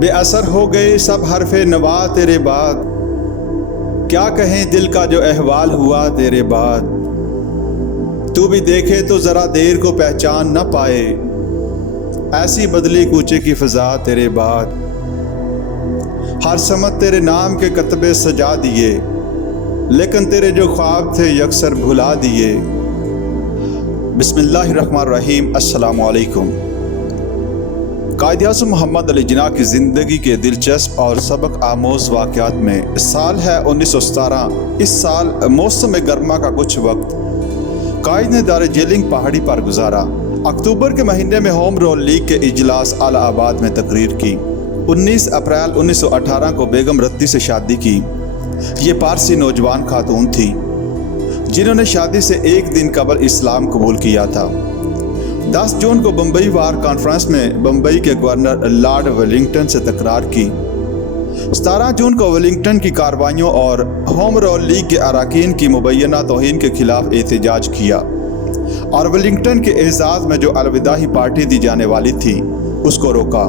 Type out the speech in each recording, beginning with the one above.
बे असर हो गए सब हरफे नवा तेरे बाद, क्या कहें दिल का जो अहवाल हुआ तेरे बाद। तू भी देखे तो ज़रा देर को पहचान न पाए, ऐसी बदली कूचे की फ़ज़ा तेरे बाद। हर समत तेरे नाम के कतबे सजा दिए, लेकिन तेरे जो ख्वाब थे यकसर भुला दिए। बिस्मिल्लाहिर्रहमानिर्रहीम। अस्सलामु अलैकुम। कायद-ए-आज़म मोहम्मद अली जिन्ना की ज़िंदगी के दिलचस्प और सबक आमोज़ वाक़यात में साल है 1917। इस साल मौसम गर्मा का कुछ वक्त कायद ने दार्जिलिंग पहाड़ी पर गुजारा। अक्टूबर के महीने में होम रूल लीग के इजलास इलाहाबाद में तकरीर की। 19 अप्रैल 1918 को बेगम रत्ती से शादी की। ये पारसी नौजवान खातून थी जिन्होंने शादी से एक दिन कबल इस्लाम कबूल किया था। 10 जून को बम्बई वार कॉन्फ्रेंस में बम्बई के गवर्नर लॉर्ड वेलिंगटन से तकरार की। 17 जून को वेलिंगटन की कार्रवाइयों और होम रूल लीग के अरकान की मुबैना तौहीन के खिलाफ एहतजाज किया और वेलिंगटन के एजाज़ में जो अलविदाई पार्टी दी जाने वाली थी उसको रोका।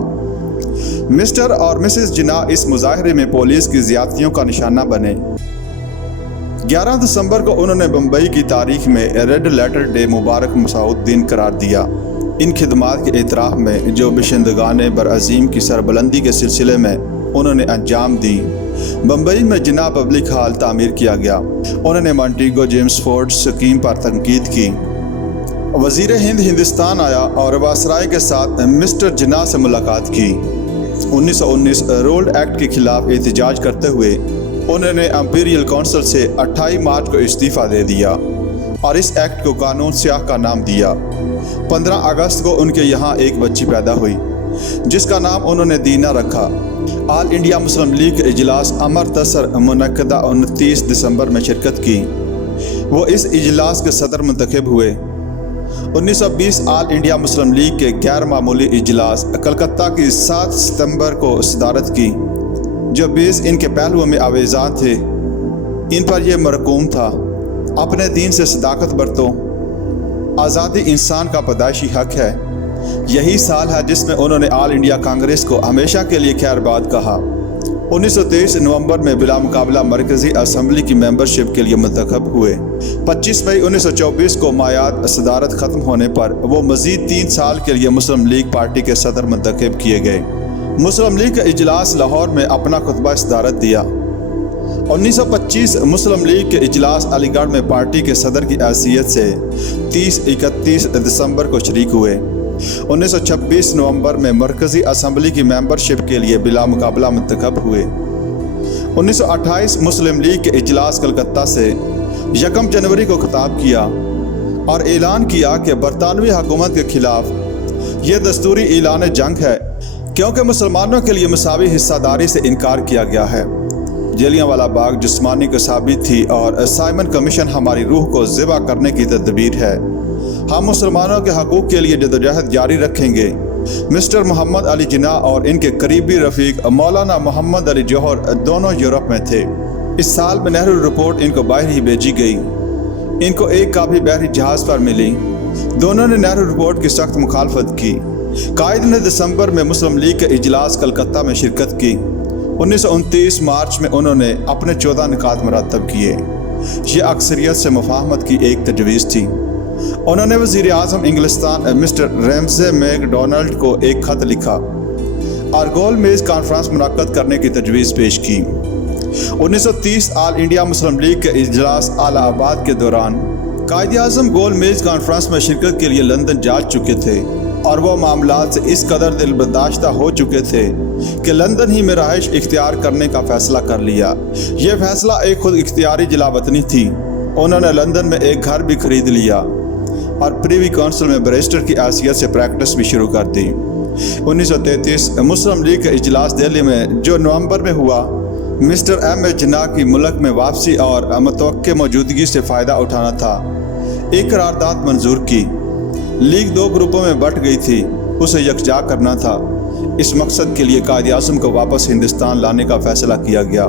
मिस्टर और मिसेस जिन्ना इस मुजाहरे में पुलिस की ज़्यादतियों का निशाना बने। 11 दिसंबर को उन्होंने बम्बई की तारीख में रेड लेटर डे मुबारक मसाउद्दीन करार दिया। इन खिदमात के एतराफ़ में जो बिशिंदगान बरअज़ीम की सरबलंदी के सिलसिले में उन्होंने अंजाम दी, बम्बई में जिन्ना पब्लिक हॉल तामीर किया गया। उन्होंने मॉन्टेगो जेम्स फोर्ड स्कीम पर तनकीद की। वज़ीर हिंद हिंदुस्तान आया और वासराय के साथ मिस्टर जिन्ना से मुलाकात की। 1919 रोल्ड एक्ट के खिलाफ एहतजाज करते हुए उन्होंने इंपीरियल काउंसिल से 28 मार्च को इस्तीफ़ा दे दिया और इस एक्ट को कानून स्याह का नाम दिया। 15 अगस्त को उनके यहाँ एक बच्ची पैदा हुई जिसका नाम उन्होंने दीना रखा। ऑल इंडिया मुस्लिम लीग के इजलास अमृतसर मुनक्कदा 29 दिसंबर में शिरकत की। वो इस इजलास के सदर मुंतखब हुए। 1920 ऑल इंडिया मुस्लिम लीग के गैर मामूली इजलास कलकत्ता की 7 सितंबर को सदारत की। जो 20 इनके पहलुओं में आवेज़ान थे, इन पर यह मरकूम था, अपने दीन से सदाकत बरतो, आज़ादी इंसान का पैदाइशी हक है। यही साल है जिसमें उन्होंने ऑल इंडिया कांग्रेस को हमेशा के लिए खैरबाद कहा। 1923 नवंबर में बिला मुकाबला मरकज़ी असम्बली की मेंबरशिप के लिए मुंतखब हुए। 25 मई 1924 को मायाद सदारत ख़त्म होने पर वो मज़ीद 3 साल के लिए मुस्लिम लीग पार्टी के सदर मुंतखब किए गए। मुस्लिम लीग का इजलास लाहौर में अपना खुतबा सदारत दिया। 1925 मुस्लिम लीग के इजलास अलीगढ़ में पार्टी के सदर की हैसियत से 30-31 दिसंबर को शरीक हुए। 1926 नवंबर में मरकज़ी असम्बली की मेंबरशिप के लिए बिला मुकाबला मुंतखब हुए। 1928 मुस्लिम लीग के इजलास कलकत्ता से 1 जनवरी को खिताब किया और ऐलान किया कि बरतानवी हुकूमत के खिलाफ यह दस्तूरी ऐलान जंग है क्योंकि मुसलमानों के लिए मसावी हिस्सादारी से इनकार किया गया है। जलियांवाला बाग जिस्मानी कसाबी थी और साइमन कमीशन हमारी रूह को ज़िबा करने की तदबीर है। हम मुसलमानों के हकूक़ के लिए जदोजहद जारी रखेंगे। मिस्टर मोहम्मद अली जिन्ना और इनके करीबी रफ़ीक मौलाना मोहम्मद अली जौहर दोनों यूरोप में थे। इस साल में नेहरू रिपोर्ट इनको बाहर ही भेजी गई। इनको एक काफ़ी बहरी जहाज़ पर मिली। दोनों ने नेहरू रिपोर्ट की सख्त मुखालफत की। कायद ने दिसंबर में मुस्लिम लीग के इजलास कलकत्ता में शिरकत की। 1929 मार्च में उन्होंने अपने 14 निकात मरतब किए। ये अक्सरियत से मुफाहमत की एक तजवीज़ थी। उन्होंने वज़ीर आज़म इंग्लिस्तान मिस्टर रैमसे मैकडोनाल्ड को एक ख़त लिखा और गोल मेज़ कॉन्फ्रेंस मुनक्कद करने की तजवीज़ पेश की। 1930 ऑल इंडिया मुस्लिम लीग के इजलास इलाहाबाद के दौरान कायद-ए-आज़म गोल मेज़ कॉन्फ्रेंस में शिरकत के लिए लंदन जा चुके थे और वह मामलात से इस कदर दिल बर्दाश्ता हो चुके थे कि लंदन ही में रहाइश इख्तियार करने का फ़ैसला कर लिया। यह फ़ैसला एक खुद इख्तियारी जलावतनी थी। उन्होंने लंदन में एक घर भी खरीद लिया और प्रीवी काउंसिल में बैरिस्टर की हैसियत से प्रैक्टिस भी शुरू कर दी। 1933 मुस्लिम लीग का इजलास दिल्ली में जो नवंबर में हुआ, मिस्टर M.A. जिन्ना की मुल्क में वापसी और मुतवक्के मौजूदगी से फ़ायदा उठाना था। एक करारदाद मंजूर की। लीग 2 ग्रुपों में बट गई थी, उसे यकजा करना था। इस मकसद के लिए कायद-ए-आज़म को वापस हिंदुस्तान लाने का फ़ैसला किया गया।